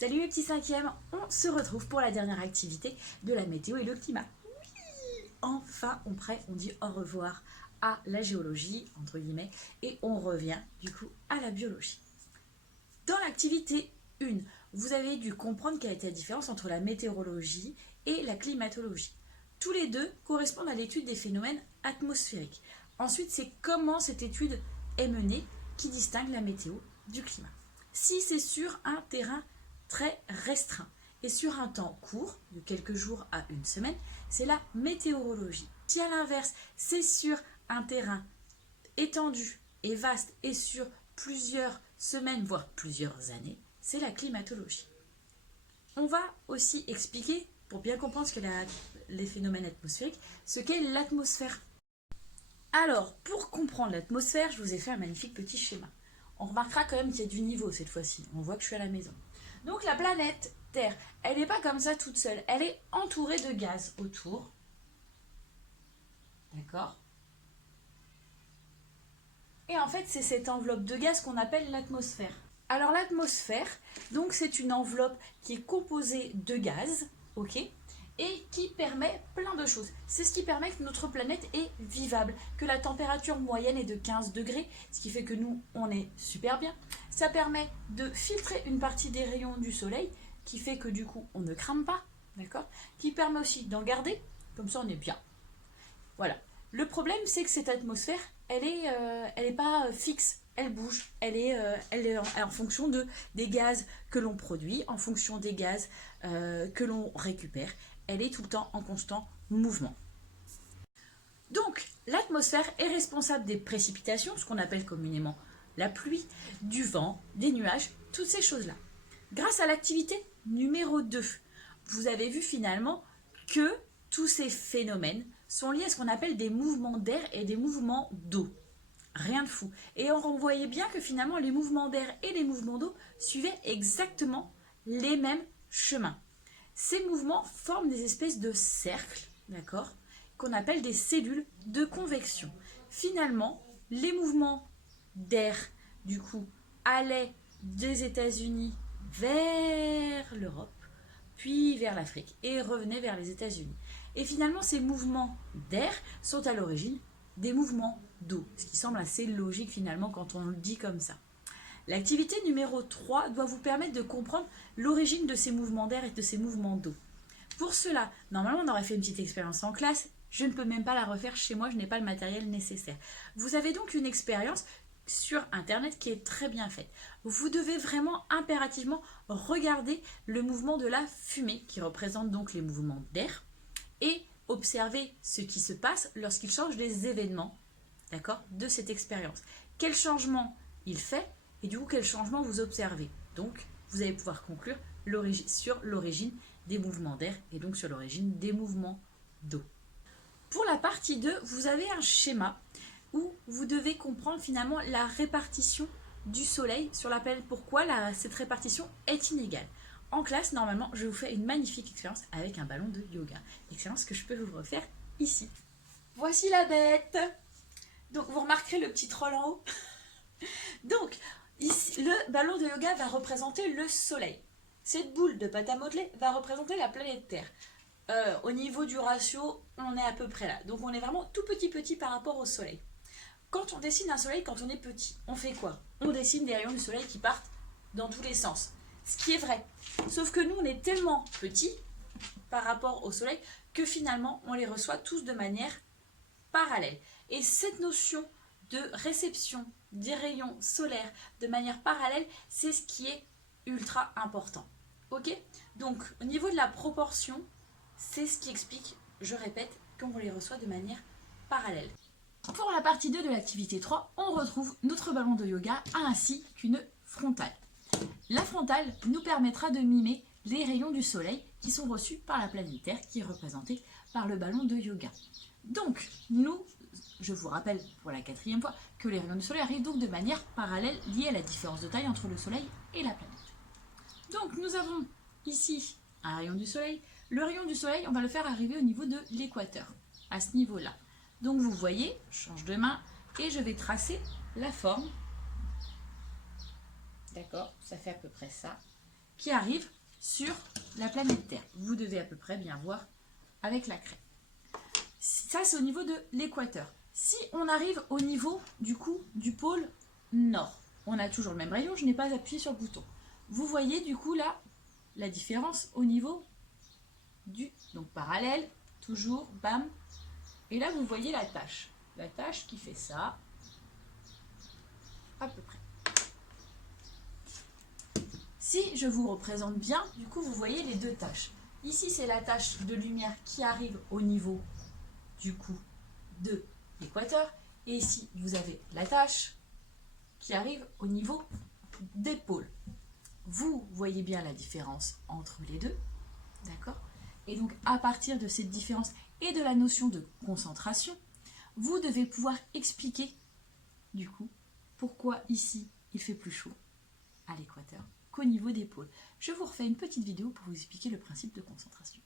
Salut mes petits cinquièmes, on se retrouve pour la dernière activité de la météo et le climat. Oui, enfin on dit au revoir à la géologie, entre guillemets, et on revient du coup à la biologie. Dans l'activité 1, vous avez dû comprendre quelle était la différence entre la météorologie et la climatologie. Tous les deux correspondent à l'étude des phénomènes atmosphériques. Ensuite, c'est comment cette étude est menée qui distingue la météo du climat. Si c'est sur un terrain très restreint et sur un temps court, de quelques jours à une semaine, c'est la météorologie. Si à l'inverse, c'est sur un terrain étendu et vaste et sur plusieurs semaines, voire plusieurs années, c'est la climatologie. On va aussi expliquer, pour bien comprendre ce qu'est les phénomènes atmosphériques, ce qu'est l'atmosphère. Alors, pour comprendre l'atmosphère, je vous ai fait un magnifique petit schéma. On remarquera quand même qu'il y a du niveau cette fois-ci. On voit que je suis à la maison. Donc la planète Terre, elle n'est pas comme ça toute seule. Elle est entourée de gaz autour. D'accord ? Et en fait, c'est cette enveloppe de gaz qu'on appelle l'atmosphère. Alors l'atmosphère, donc c'est une enveloppe qui est composée de gaz, ok ? Et qui permet plein de choses. C'est ce qui permet que notre planète est vivable, que la température moyenne est de 15 degrés, ce qui fait que nous, on est super bien. Ça permet de filtrer une partie des rayons du soleil, qui fait que du coup, on ne crame pas, d'accord ? Qui permet aussi d'en garder, comme ça on est bien. Voilà. Le problème, c'est que cette atmosphère, elle est pas fixe, elle bouge, elle est en fonction des gaz que l'on produit, en fonction des gaz que l'on récupère. Elle est tout le temps en constant mouvement. Donc, l'atmosphère est responsable des précipitations, ce qu'on appelle communément la pluie, du vent, des nuages, toutes ces choses-là. Grâce à l'activité numéro 2, vous avez vu finalement que tous ces phénomènes sont liés à ce qu'on appelle des mouvements d'air et des mouvements d'eau. Rien de fou. Et on voyait bien que finalement les mouvements d'air et les mouvements d'eau suivaient exactement les mêmes chemins. Ces mouvements forment des espèces de cercles, d'accord, qu'on appelle des cellules de convection. Finalement, les mouvements d'air, du coup, allaient des États-Unis vers l'Europe, puis vers l'Afrique, et revenaient vers les États-Unis. Et finalement, ces mouvements d'air sont à l'origine des mouvements d'eau, ce qui semble assez logique finalement quand on le dit comme ça. L'activité numéro 3 doit vous permettre de comprendre l'origine de ces mouvements d'air et de ces mouvements d'eau. Pour cela, normalement on aurait fait une petite expérience en classe, je ne peux même pas la refaire chez moi, je n'ai pas le matériel nécessaire. Vous avez donc une expérience sur internet qui est très bien faite. Vous devez vraiment impérativement regarder le mouvement de la fumée, qui représente donc les mouvements d'air, et observer ce qui se passe lorsqu'il change les événements, d'accord, de cette expérience. Quel changement il fait et du coup quel changement vous observez. Donc vous allez pouvoir conclure sur l'origine des mouvements d'air et donc sur l'origine des mouvements d'eau. Pour la partie 2, vous avez un schéma où vous devez comprendre finalement la répartition du soleil sur la planète, pourquoi cette répartition est inégale. En classe, normalement, je vous fais une magnifique expérience avec un ballon de yoga. Expérience que je peux vous refaire ici. Voici la bête. Donc, vous remarquerez le petit troll en haut. Donc, ici, le ballon de yoga va représenter le soleil. Cette boule de pâte à modeler va représenter la planète Terre. Au niveau du ratio, on est à peu près là. Donc, on est vraiment tout petit par rapport au soleil. Quand on dessine un soleil, quand on est petit, on fait quoi? On dessine des rayons du soleil qui partent dans tous les sens. Ce qui est vrai. Sauf que nous, on est tellement petits par rapport au soleil que finalement, on les reçoit tous de manière parallèle. Et cette notion de réception des rayons solaires de manière parallèle, c'est ce qui est ultra important. Ok? Donc, au niveau de la proportion, c'est ce qui explique, je répète, qu'on les reçoit de manière parallèle. Pour la partie 2 de l'activité 3, on retrouve notre ballon de yoga ainsi qu'une frontale. La frontale nous permettra de mimer les rayons du soleil qui sont reçus par la planète Terre qui est représentée par le ballon de yoga. Donc, je vous rappelle pour la 4e fois que les rayons du soleil arrivent donc de manière parallèle liée à la différence de taille entre le soleil et la planète. Donc, nous avons ici un rayon du soleil. Le rayon du soleil, on va le faire arriver au niveau de l'équateur, à ce niveau-là. Donc, vous voyez, je change de main et je vais tracer la forme. D'accord, ça fait à peu près ça. qui arrive sur la planète Terre. Vous devez à peu près bien voir avec la craie. Ça, c'est au niveau de l'équateur. Si on arrive au niveau, du coup, du pôle nord, on a toujours le même rayon, je n'ai pas appuyé sur le bouton. Vous voyez, du coup, là, la différence au niveau du... Donc, parallèle, toujours, bam. Et là, vous voyez la tache. La tache qui fait ça, à peu près. Si je vous représente bien, du coup, vous voyez les deux taches. Ici, c'est la tache de lumière qui arrive au niveau, du coup, de l'équateur. Et ici, vous avez la tache qui arrive au niveau des pôles. Vous voyez bien la différence entre les deux, d'accord? Et donc, à partir de cette différence et de la notion de concentration, vous devez pouvoir expliquer, du coup, pourquoi ici, il fait plus chaud à l'équateur qu'au niveau des pôles. Je vous refais une petite vidéo pour vous expliquer le principe de concentration.